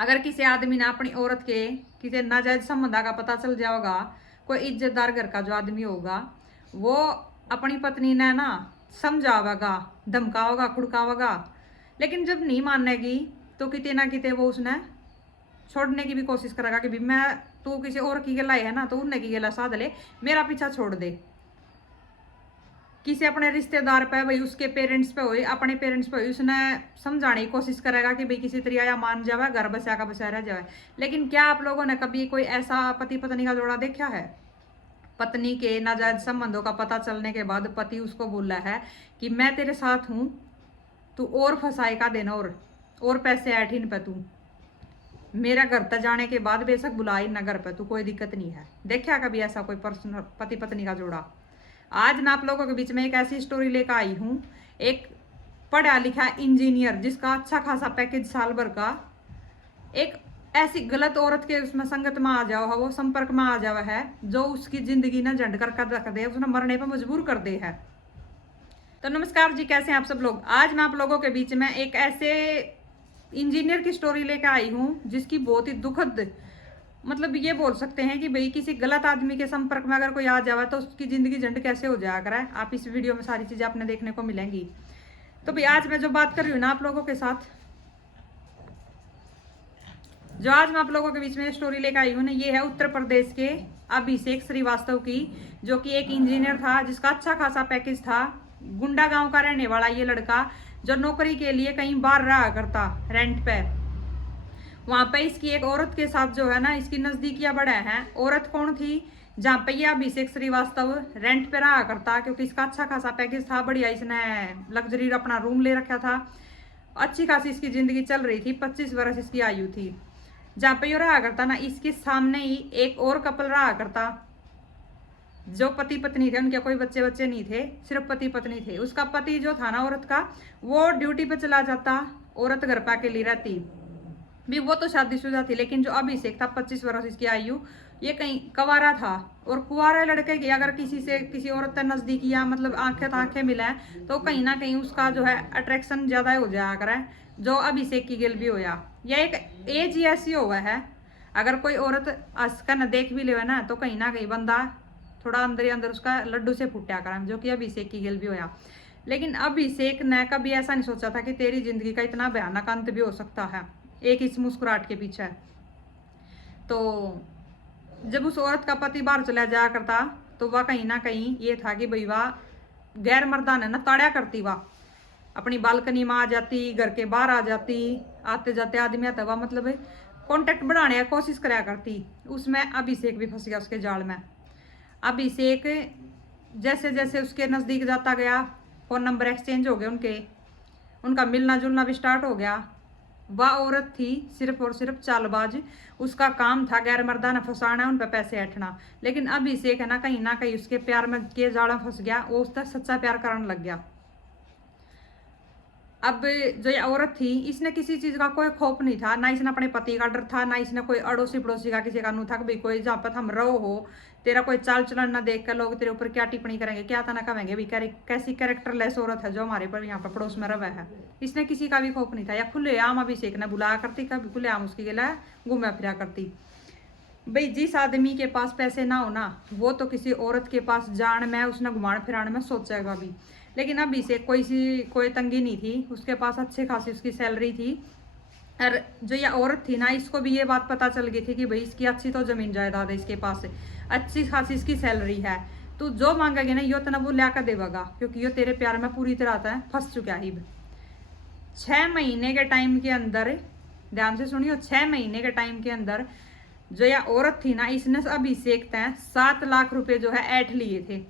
अगर किसी आदमी ने अपनी औरत के किसी नाजायज संबंध का पता चल जाएगा, कोई इज्जतदार घर का जो आदमी होगा वो अपनी पत्नी ने ना समझावेगा, धमकावेगा, खुड़कावेगा, लेकिन जब नहीं मानेगी तो किते ना किते वो उसने छोड़ने की भी कोशिश करेगा कि भी मैं तू किसी और की गला है ना तो उन्हें की गला साध ले, मेरा पीछा छोड़ दे। किसी अपने रिश्तेदार पे भाई उसके पेरेंट्स पे हो, अपने पेरेंट्स पे हो, उसने समझाने की कोशिश करेगा कि भाई किसी तरीका या मान जावे, घर बसा का बसा रह जावे। लेकिन क्या आप लोगों ने कभी कोई ऐसा पति पत्नी का जोड़ा देखा है? पत्नी के नाजायज संबंधों का पता चलने के बाद पति उसको बोला है कि मैं तेरे साथ हूं, तू और फंसाएगा देना और पैसे ऐठ इन पे, तू मेरा घर तक जाने के बाद बेशक बुलाई ना घर पे, तू कोई दिक्कत नहीं है। देखा कभी ऐसा कोई पर्सनल पति पत्नी का जोड़ा? आज मैं आप लोगों के बीच में एक ऐसी स्टोरी लेकर आई हूँ। एक पढ़ा लिखा इंजीनियर जिसका अच्छा खासा पैकेज साल भर का, एक ऐसी गलत औरत के उसमें संगत में आ जाओ है, वो संपर्क में आ जावा है जो उसकी जिंदगी ना झंड कर रख दे, उसने मरने पर मजबूर कर दे है। तो नमस्कार जी, कैसे हैं आप सब लोग? आज मैं आप लोगों के बीच में एक ऐसे इंजीनियर की स्टोरी लेकर आई हूँ जिसकी बहुत ही दुखद, मतलब ये बोल सकते हैं कि भाई किसी गलत आदमी के संपर्क में अगर कोई आ जावा तो उसकी जिंदगी झंड कैसे हो जाया करे। आप इस वीडियो में सारी चीजें आपने देखने को मिलेंगी। तो भाई आज मैं जो बात कर रही हूँ ना आप लोगों के साथ, जो आज मैं आप लोगों के बीच में स्टोरी लेकर आई हूँ ना, ये है उत्तर प्रदेश के अभिषेक श्रीवास्तव की, जो कि एक इंजीनियर था जिसका अच्छा खासा पैकेज था। गुंडा गांव का रहने वाला ये लड़का जो नौकरी के लिए कहीं बाहर रहा करता रेंट पे, वहां पे इसकी एक औरत के साथ जो है ना इसकी नजदीकियां बढ़े हैं। औरत कौन थी? जहाँ पे ये अभिषेक श्रीवास्तव रेंट पे रहा करता, क्योंकि इसका अच्छा खासा पैकेज था, बढ़िया, इसने लग्जरी अपना रूम ले रखा था, अच्छी खासी इसकी जिंदगी चल रही थी, 25 वर्ष इसकी आयु थी। जहाँ पे ये रहा करता ना, इसके सामने ही एक और कपल रहा करता जो पति पत्नी थे, उनके कोई बच्चे बच्चे नहीं थे, सिर्फ पति पत्नी थे। उसका पति जो था ना औरत का, वो ड्यूटी पे चला जाता, औरत घर पे अकेली रहती भी। वो तो शादीशुदा थी, लेकिन जो अभिषेक था 25 वर्ष इसकी आयु, ये कहीं कवारा था। और कुंवारे लड़के की अगर किसी से किसी औरत से नजदीकी या मतलब आंखें मिले तो कहीं ना कहीं उसका जो है अट्रैक्शन ज्यादा हो जाया करे, जो अभिषेक की गिल भी होया। यह एक एज ही ऐसी हुआ है, अगर कोई औरत का न देख भी ले ना तो कहीं ना कहीं बंदा थोड़ा अंदर ही अंदर उसका लड्डू से फूटा करा, जो कि अभिषेक की गिल भी होया। लेकिन अभिषेक ने कभी ऐसा नहीं सोचा था कि तेरी जिंदगी का इतना भयानक अंत भी हो सकता है एक इस मुस्कुराहट के पीछे। तो जब उस औरत का पति बाहर चला जाया करता तो वह कहीं ना कहीं ये था कि भाई वह गैर मर्दाना ना ताड़ा करती, वह अपनी बालकनी में आ जाती, घर के बाहर आ जाती, आते जाते आदमी आता वह मतलब कांटेक्ट बढ़ाने की कोशिश कराया करती। उसमें अभिषेक भी फंस गया उसके जाल में। अभिषेक जैसे जैसे उसके नज़दीक जाता गया, फ़ोन नंबर एक्सचेंज हो गए उनका मिलना जुलना भी स्टार्ट हो गया। वह औरत थी सिर्फ और सिर्फ चालबाज, उसका काम था गैर मर्दाना फंसाना, उन पर पैसे ऐठना। लेकिन अभिषेक है ना कहीं उसके प्यार में के जाल में फंस गया, वो उसका सच्चा प्यार करने लग गया। अब जो ये औरत थी, इसने किसी चीज का कोई खौफ नहीं था, ना इसने अपने पति का डर था, ना इसने कोई अड़ोसी पड़ोसी का किसी का नहीं था कि भाई कोई जहाँ पर हम रहो हो, तेरा कोई चाल चलन ना देख कर लोग तेरे ऊपर क्या टिप्पणी करेंगे, क्या था ना कहेंगे भी कैसी कैरेक्टरलेस औरत है जो हमारे पर यहाँ पर पड़ोस में रवा है। इसने किसी का भी खौफ नहीं था। या खुलेआम अभिषेक ने बुलाया करती, कभी खुलेआम उसकी गला घूमा फिरा करती। भाई जिस आदमी के पास पैसे ना हो ना, वो तो किसी औरत के पास जान में उसने घुमाण फिराण में सोचेगा भी। लेकिन अभिषेक कोई तंगी नहीं थी, उसके पास अच्छे खासी उसकी सैलरी थी। और जो ये औरत थी ना, इसको भी ये बात पता चल गई थी कि भाई इसकी अच्छी तो जमीन जायदाद है, इसके पास अच्छी खासी इसकी सैलरी है, तो जो मांगेगी ना यो तना वो ला कर देगा, क्योंकि यो तेरे प्यार में पूरी तरह आता है फंस चुका है। 6 महीने के टाइम के अंदर, ध्यान से सुनियो, 6 महीने के टाइम के अंदर जो यह औरत थी ना, इसने अभिषेक तय 7 लाख रुपए जो है ऐठ लिए थे।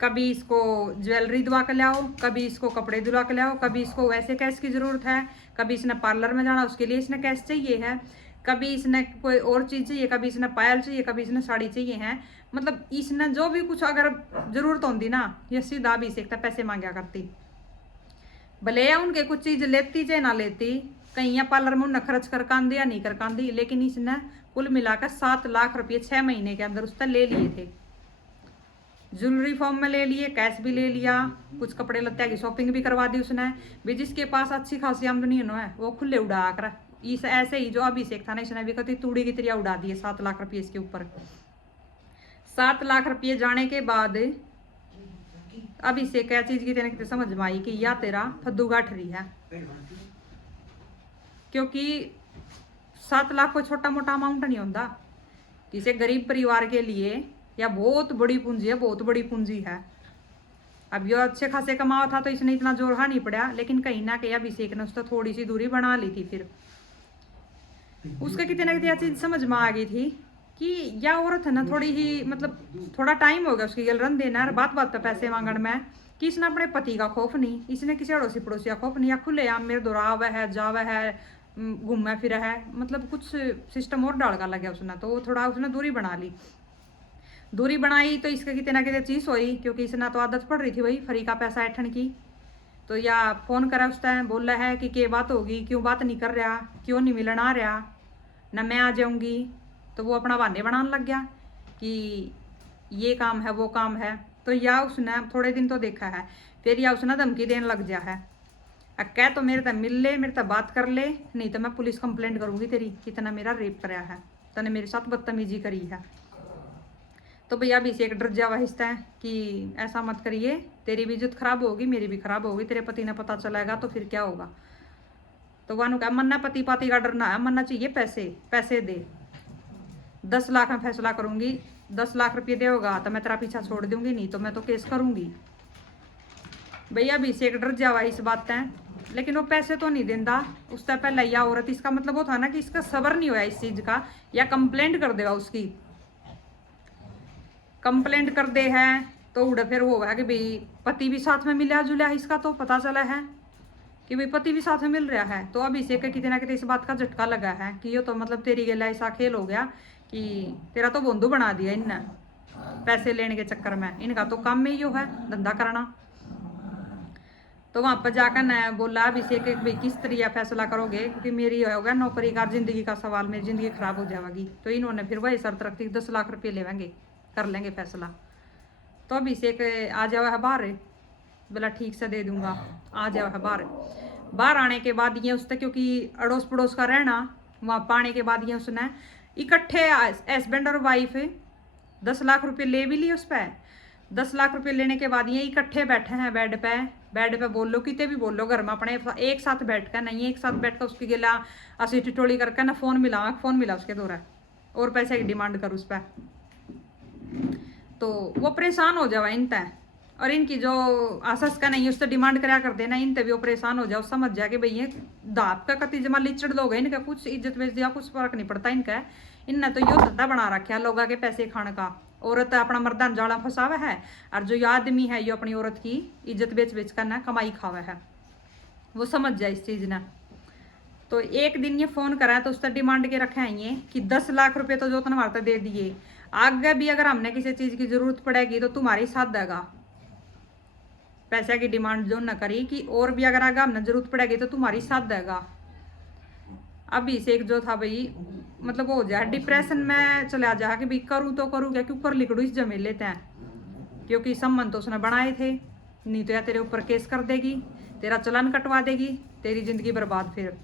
कभी इसको ज्वेलरी दिलवा के लाओ, कभी इसको कपड़े दिलवा के लाओ, कभी इसको वैसे कैश की जरूरत है, कभी इसने पार्लर में जाना उसके लिए इसने कैश चाहिए है, कभी इसने कोई और चीज चाहिए, कभी इसने पायल चाहिए, कभी इसने साड़ी चाहिए है। मतलब इसने जो भी कुछ अगर जरूरत होती ना, ये सीधा अभिषेक तक पैसे मांगा करती। भले या उनके कुछ चीज लेती चाहे ना लेती, कहीं या पार्लर में उन्हें खर्च कर कांदी या नहीं कर कांदी, लेकिन इसने कुल मिलाकर 7 लाख रुपये 6 महीने के अंदर उससे ले लिए थे। ज्वेलरी फॉर्म में ले लिए, कैश भी ले लिया, कुछ कपड़े लत्ते की शॉपिंग भी करवा दी उसने भी। जिसके पास अच्छी खासी आमदनी है वो खुले उड़ा कर इस ऐसे ही जो अभिषेक था ना, इसने भी कति तूड़ी की त्रिया उड़ा दी है 7 लाख रुपये इसके ऊपर। 7 लाख रुपये जाने के बाद अभिषेक क्या चीज की तेने समझ में आई कि या तेरा फद्दू गाठ रही है, क्योंकि 7 लाख कोई छोटा मोटा अमाउंट नहीं होता किसी गरीब परिवार के लिए, या बहुत बड़ी पूंजी है, बहुत बड़ी पूंजी है। अब यो अच्छे खासे कमावा था तो इसने इतना जोर नहीं पड़ा, लेकिन कहीं ना कहीं अभिषेक ने उससे थोड़ी सी दूरी बना ली थी। फिर उसका कितने ना कितने चीज समझ में आ गई थी कि यह औरत है ना थोड़ी ही, मतलब थोड़ा टाइम हो गया उसकी गलरन देना, बात बात पे पैसे मांगण में, कि इसने अपने पति का खौफ नहीं, इसने किसी अड़ोसी पड़ोसी का खौफ नहीं, या खुले आम मेरे दौरा आवा है जावा है घूमा फिरा है, मतलब कुछ सिस्टम और डाल का लगा उसने, तो वो थोड़ा उसने दूरी बना ली। दूरी बनाई तो इसका कितने ना कितने चीज हुई, क्योंकि इसने तो आदत पड़ रही थी वही फ्री का पैसा ऐठन की। तो या फोन करा उस टाइम, बोल रहा है कि क्या बात होगी, क्यों बात नहीं कर रहा, क्यों नहीं मिलना आ रहा ना, मैं आ जाऊंगी। तो वो अपना बहाने बनाने लग गया कि ये काम है वो काम है। तो या उसने थोड़े दिन तो देखा है, फिर या उसने धमकी देने लग गया है, कह तो मेरे तक मिल ले, मेरे तक बात कर ले, नहीं तो मैं पुलिस कंप्लेंट करूंगी तेरी, कितना मेरा रेप कराया है, तने मेरे साथ बदतमीजी करी है। तो भैया अभिषेक डर जा हिस्सा है कि ऐसा मत करिए, तेरी भी इज्जत खराब होगी, मेरी भी खराब होगी, तेरे पति ने पता चलेगा तो फिर क्या होगा। तो वानू कहा मन्ना पति पाती का डरना है, मन्ना चाहिए पैसे, पैसे दे, 10 लाख में फैसला करूंगी, 10 लाख रुपये देगा तो मैं तेरा पीछा छोड़ दूंगी, नहीं तो मैं तो केस करूंगी। भैया अभिषेक डर जावा इस बात है, लेकिन वो पैसे तो नहीं देता। उससे पहले या औरत, इसका मतलब वो था ना कि इसका सबर नहीं हुआ इस चीज का, या कंप्लेंट कर देगा उसकी, कंप्लेंट कर दे है तो उड़े फिर वो है कि भाई पति भी साथ में मिला जुला है, इसका तो पता चला है कि भाई पति भी साथ में मिल रहा है। तो अभिषेक के कितने ना कितने इस बात का झटका लगा है कि ये तो मतलब तेरी गला ऐसा खेल हो गया कि तेरा तो बंधु बना दिया इनने पैसे लेने के चक्कर में, इनका तो काम में ही है धंधा करना। तो वहां पर जाकर न बोला अभिषेक भाई किस तरह फैसला करोगे, क्योंकि मेरी होगा नौकरी का, जिंदगी का सवाल, मेरी जिंदगी खराब हो जाएगी। तो इन्होंने फिर वही शर्त रखती 10 लाख रुपये लेवेंगे, कर लेंगे फैसला। तो अभिषेक आ जावा है बाहर, बोला ठीक से दे दूंगा, आ जावा है बाहर। बाहर आने के बाद ये उससे, क्योंकि अड़ोस पड़ोस का रहना, वहां पाने के बाद ये उसने इकट्ठे हस्बैंड और वाइफ 10 लाख रुपये ले भी लिए उस पर। 10 लाख रुपये लेने के बाद ये इकट्ठे बैठे हैं बेड पे बोल लो कितने भी बोल लो घर में अपने एक साथ बैठ कर, नहीं एक साथ बैठ कर उसकी गिला असी टिटोली करके ना फोन मिला उसके दौरा और पैसे की डिमांड कर उस पर। तो वो परेशान हो जावा इन तय, और इनकी जो आसस का नहीं उससे डिमांड करा कर देना, इन तभी वो परेशान हो जाओ, समझ जा के भाई ये दाप का कति जमा लिचड़ लोग है, इनका कुछ इज्जत बेच दिया कुछ फर्क नहीं पड़ता इनका। इनने तो यो धंधा बना रखा लोगों के पैसे खाने का, औरत अपना मर्दान जाला फंसावा है, और जो आदमी है यो अपनी औरत की इज्जत बेच कर ना कमाई खावा है, वो समझ जाए इस चीज ना। तो एक दिन ये फोन करा तो उससे डिमांड के रखे हैं ये कि 10 लाख रुपए तो जो तुम्हारे दे दिए, आगे भी अगर हमने किसी चीज की जरूरत पड़ेगी तो तुम्हारी साथ देगा। पैसे की डिमांड जो न करी कि और भी अगर आगे हमने जरूरत पड़ेगी तो तुम्हारी साथ देगा। अभिषेक जो था भाई मतलब वो हो जाए डिप्रेशन में चला जा कि भाई करूँ तो करूँ क्या, क्यों ऊपर लिखड़ू इस जमेले तय, क्योंकि संबंध तो उसने बनाए थे, नहीं तो या तेरे ऊपर केस कर देगी, तेरा चलान कटवा देगी, तेरी जिंदगी बर्बाद। फिर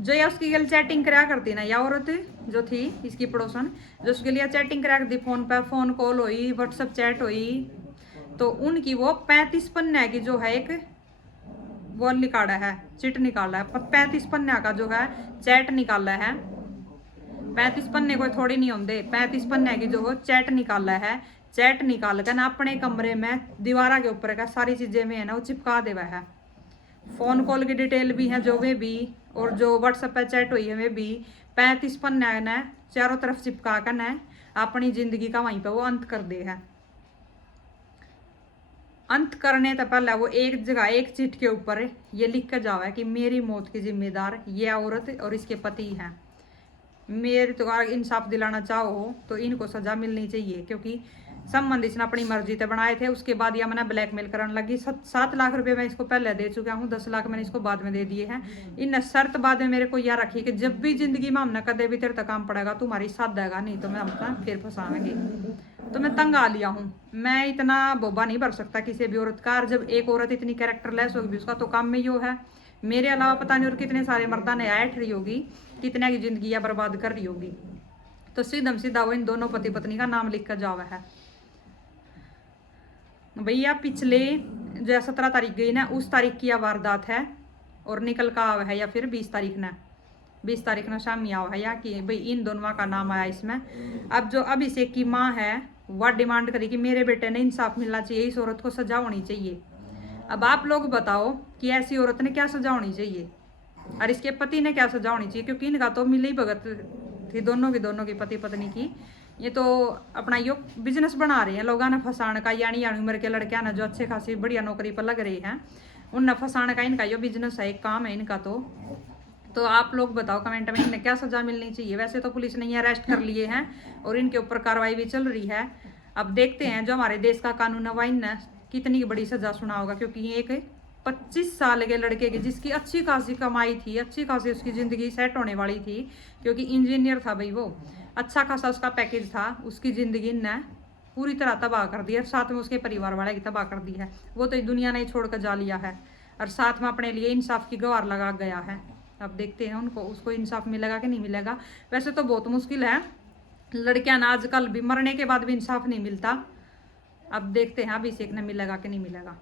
जो या उसकी गल चैटिंग कराया करती ना, या औरत जो थी इसकी पड़ोसन जो उसके लिए चैटिंग कराया करती, फोन पर फोन कॉल हुई, व्हाट्सएप चैट हुई, तो उनकी वो 35 पन्ने की जो है एक वो निकाला है, चिट निकाला है, 35 पन्ने का जो है चैट निकाला है। 35 पन्ने कोई थोड़ी नहीं होंगे, 35 पन्ने की जो हो चैट निकाला है। चैट निकाल कर ना अपने कमरे में दीवारा के ऊपर का सारी चीजें में है ना वो चिपका देवा है। फोन कॉल की डिटेल भी है जो वे भी, और जो व्हाट्सएप पे चैट हुई है वे भी 35 पन्ने ने चारों तरफ चिपका कर न अपनी जिंदगी का वहीं पे वो अंत कर दे है। अंत करने तो पहले वो एक जगह एक चिट के ऊपर ये लिख कर जावा है कि मेरी मौत की जिम्मेदार ये औरत और इसके पति हैं। मेरे तो अगर इंसाफ दिलाना चाहो तो इनको सजा मिलनी चाहिए, क्योंकि संबंध इसने अपनी मर्जी से बनाए थे। उसके बाद यह मैंने ब्लैकमेल करने लगी। 7 लाख रुपए मैं इसको पहले दे चुका हूँ, 10 लाख मैंने इसको बाद में दे दिए हैं। इन शर्त बाद में मेरे को यह रखी कि जब भी जिंदगी में हमने कदे भी तेरे तक काम पड़ेगा तुम्हारी साथ देगा, नहीं तो मैं अपना फिर फंसावेंगे। तो मैं तंग आ लिया हूँ, मैं इतना बोबा नहीं भर सकता किसी भी औरत का। जब एक औरत इतनी कैरेक्टर लेस होगी उसका तो काम में यो है मेरे अलावा पता नहीं और कितने सारे मर्दा ने ऐठ रही होगी, कितने की जिंदगी बर्बाद कर रही होगी। तो सीधम सीधा वो इन दोनों पति पत्नी का नाम लिख कर जावा है भैया। पिछले जो 17 तारीख गई ना, उस तारीख की यह वारदात है और निकल का आवा है, या फिर 20 तारीख ने शामी आवा है, या कि भाई इन दोनों का नाम आया इसमें। अब जो अभिषेक की माँ है वह डिमांड करी कि मेरे बेटे ने इंसाफ मिलना चाहिए, इस औरत को सजा होनी चाहिए। अब आप लोग बताओ कि ऐसी औरत ने क्या सजा होनी चाहिए और इसके पति ने क्या सजा होनी चाहिए, क्योंकि इनका तो मिली भगत थी दोनों की पति पत्नी की। ये तो अपना यो बिजनेस बना रहे हैं लोगों ने फंसाने का, यानी उम्र के लड़कियां ना जो अच्छे खासी बढ़िया नौकरी पर लग रही हैं उन फंसाने का इनका यो बिजनेस है, एक काम है इनका। तो आप लोग बताओ कमेंट में इन्हें क्या सजा मिलनी चाहिए। वैसे तो पुलिस ने ये अरेस्ट कर लिए हैं और इनके ऊपर कार्रवाई भी चल रही है। अब देखते हैं जो हमारे देश का कानून है वह इन्हें कितनी बड़ी सजा सुना होगा, क्योंकि ये एक 25 साल के लड़के की जिसकी अच्छी खासी कमाई थी, अच्छी खासी उसकी ज़िंदगी सेट होने वाली थी, क्योंकि इंजीनियर था भाई, वो अच्छा खासा उसका पैकेज था, उसकी ज़िंदगी ने पूरी तरह तबाह कर दी है, साथ में उसके परिवार वाले की तबाह कर दी है। वो तो दुनिया ने ही छोड़ कर जा लिया है और साथ में अपने लिए इंसाफ की गुहार लगा गया है। अब देखते हैं उसको इंसाफ मिलेगा कि नहीं मिलेगा। वैसे तो बहुत मुश्किल है, लड़कियां ना आजकल भी मरने के बाद भी इंसाफ नहीं मिलता। अब देखते हैं अभिषेक ने मिलेगा कि नहीं मिलेगा।